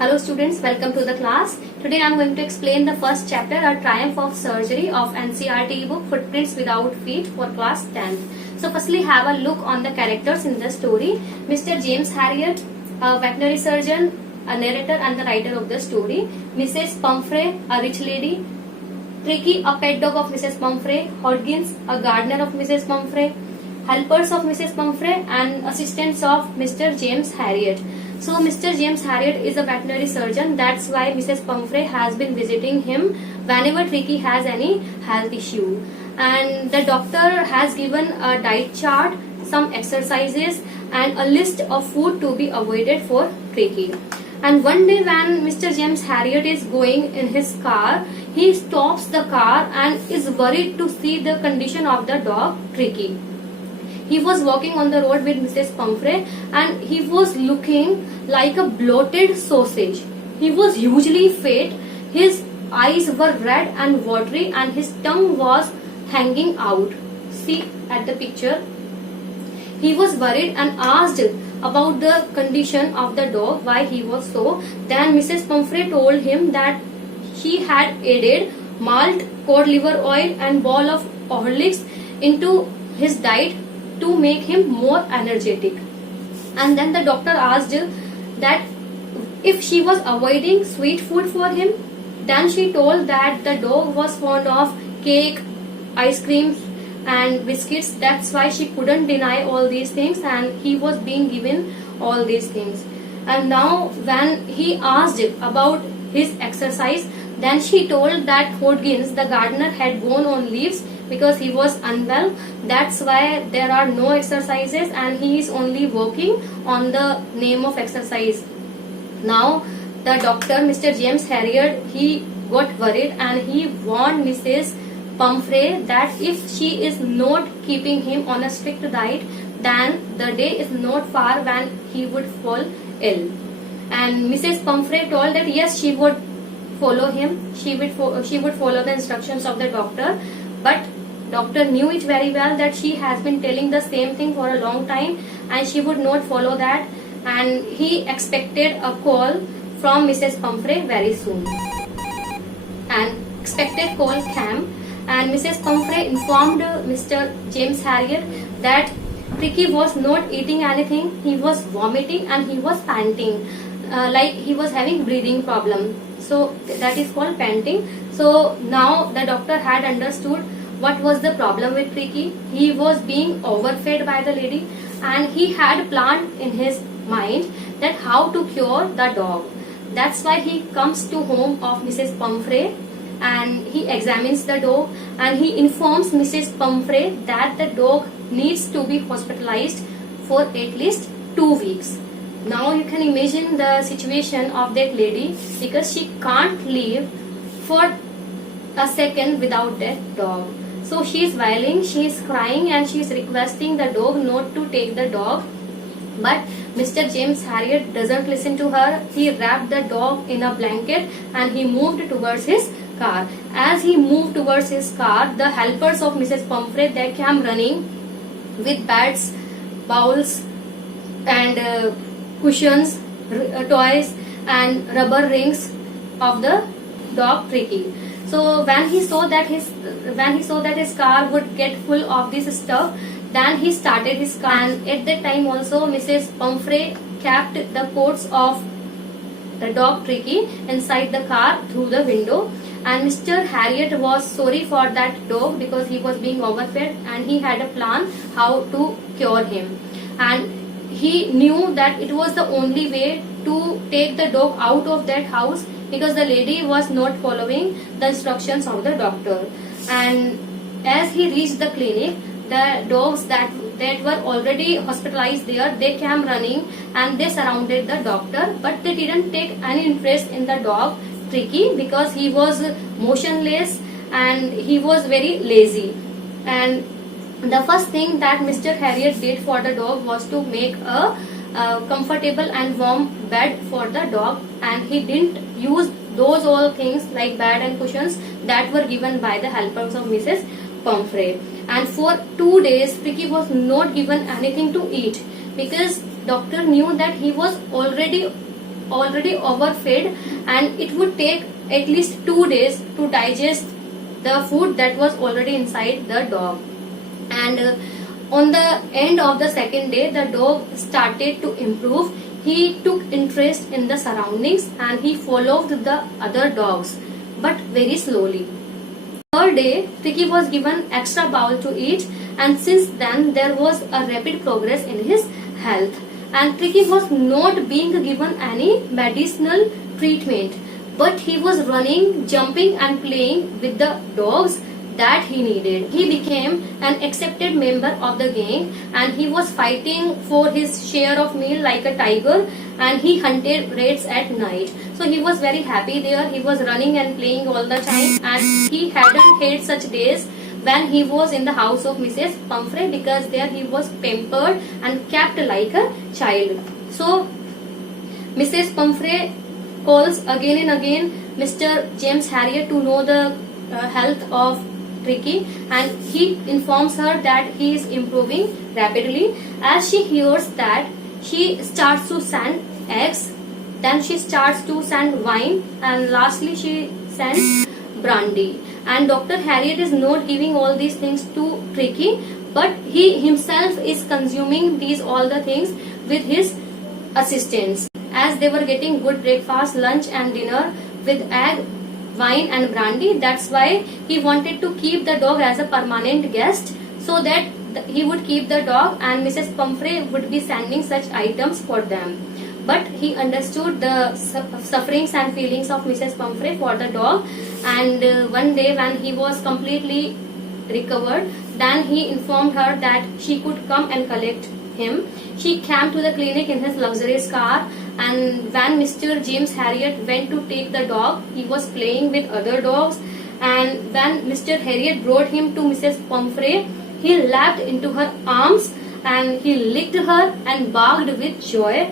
Hello students, welcome to the class. Today I am going to explain the first chapter, A Triumph of Surgery of NCERT book Footprints Without Feet for class 10th. So firstly have a look on the characters in the story. Mr. James Harriet, a veterinary surgeon, a narrator and the writer of the story. Mrs. Pumphrey, a rich lady. Tricky, a pet dog of Mrs. Pumphrey. Hodgins, a gardener of Mrs. Pumphrey. Helpers of Mrs. Pumphrey and assistants of Mr. James Harriet. So Mr. James Harriet is a veterinary surgeon. That's why Mrs. Pumphrey has been visiting him whenever Tricky has any health issue. And the doctor has given a diet chart, some exercises and a list of food to be avoided for Tricky. And one day when Mr. James Harriet is going in his car, he stops the car and is worried to see the condition of the dog Tricky. He was walking on the road with Mrs. Pumphrey and he was looking like a bloated sausage. He was hugely fat, his eyes were red and watery and his tongue was hanging out. See at the picture. He was worried and asked about the condition of the dog, why he was so. Then Mrs. Pumphrey told him that she had added malt, cod liver oil and ball of Horlicks into his diet to make him more energetic. And then the doctor asked that if she was avoiding sweet food for him. Then she told that the dog was fond of cake, ice creams and biscuits. That's why she couldn't deny all these things and he was being given all these things. And now when he asked about his exercise, then she told that Hodgins, the gardener, had gone on leaves because he was unwell. That's why there are no exercises and he is only working on the name of exercise. Now the doctor, Mr. James Harriet, he got worried and he warned Mrs. Pumphrey that if she is not keeping him on a strict diet, then the day is not far when he would fall ill. And Mrs. Pumphrey told that yes, she would follow him, she would follow the instructions of the doctor, but doctor knew it very well that she has been telling the same thing for a long time and she would not follow that, and he expected a call from Mrs. Pumphrey very soon. And expected call came and Mrs. Pumphrey informed Mr. James Harriet that Tricky was not eating anything, he was vomiting and he was panting, like he was having breathing problem. So that is called panting. So now the doctor had understood what was the problem with Tricky. He was being overfed by the lady and he had planned in his mind that how to cure the dog. That's why he comes to home of Mrs. Pumphrey and he examines the dog and he informs Mrs. Pumphrey that the dog needs to be hospitalized for at least 2 weeks. Now you can imagine the situation of that lady because she can't live for a second without that dog. So she is wailing, she is crying and she is requesting the dog not to take the dog. But Mr. James Harriet doesn't listen to her. He wrapped the dog in a blanket and he moved towards his car. As he moved towards his car, the helpers of Mrs. Pumphrey, they came running with bats, bowls and cushions, toys and rubber rings of the dog Tricky. So when he saw that his car would get full of this stuff, then he started his car. And at that time also Mrs. Pumphrey kept the coats of the dog Tricky inside the car through the window. And Mr. Harriet was sorry for that dog because he was being overfed and he had a plan how to cure him. And he knew that it was the only way to take the dog out of that house because the lady was not following the instructions of the doctor. And as he reached the clinic, the dogs that were already hospitalized there, they came running and they surrounded the doctor, but they didn't take any interest in the dog Tricky because he was motionless and he was very lazy. And the first thing that Mr. Harriet did for the dog was to make a comfortable and warm bed for the dog, and he didn't use those all things like bed and cushions that were given by the helpers of Mrs. Pumphrey. And for 2 days Tricky was not given anything to eat because doctor knew that he was already already overfed, and it would take at least 2 days to digest the food that was already inside the dog. And on the end of the second day, the dog started to improve. He took interest in the surroundings and he followed the other dogs, but very slowly. Third day, Tricky was given extra bowl to eat, and since then there was a rapid progress in his health. And Tricky was not being given any medicinal treatment, but he was running, jumping and playing with the dogs that he needed. He became an accepted member of the gang, and he was fighting for his share of meal like a tiger, and he hunted rats at night. So he was very happy there. He was running and playing all the time, and he hadn't had such days when he was in the house of Mrs. Pumphrey, because there he was pampered and kept like a child. So Mrs. Pumphrey calls again and again Mr. James Harriet to know the health of Tricky, and he informs her that he is improving rapidly. As she hears that, she starts to send eggs, then she starts to send wine, and lastly she sends brandy. And Dr. Harriet is not giving all these things to Tricky, but he himself is consuming these all the things with his assistants. As they were getting good breakfast, lunch and dinner with egg, wine and brandy, that's why he wanted to keep the dog as a permanent guest, so that he would keep the dog and Mrs. Pumphrey would be sending such items for them. But he understood the sufferings and feelings of Mrs. Pumphrey for the dog, and one day when he was completely recovered, then he informed her that she could come and collect him. She came to the clinic in his luxurious car, and when Mr. James Harriet went to take the dog, he was playing with other dogs, and when Mr. Harriet brought him to Mrs. Pumphrey, he leapt into her arms and he licked her and barked with joy.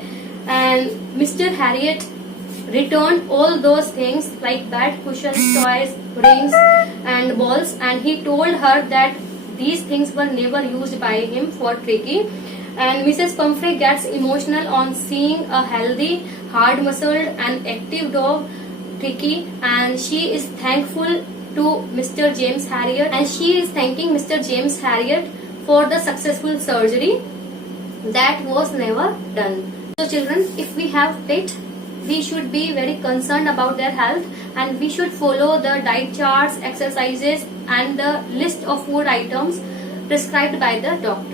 And Mr. Harriet returned all those things like bed cushions, toys, rings and balls, and he told her that these things were never used by him for Tricky. And Mrs. Pumphrey gets emotional on seeing a healthy, hard-muscled and active dog, Tricky, and she is thankful to Mr. James Harriet, and she is thanking Mr. James Harriet for the successful surgery that was never done. So children, if we have pet, we should be very concerned about their health, and we should follow the diet charts, exercises and the list of food items prescribed by the doctor.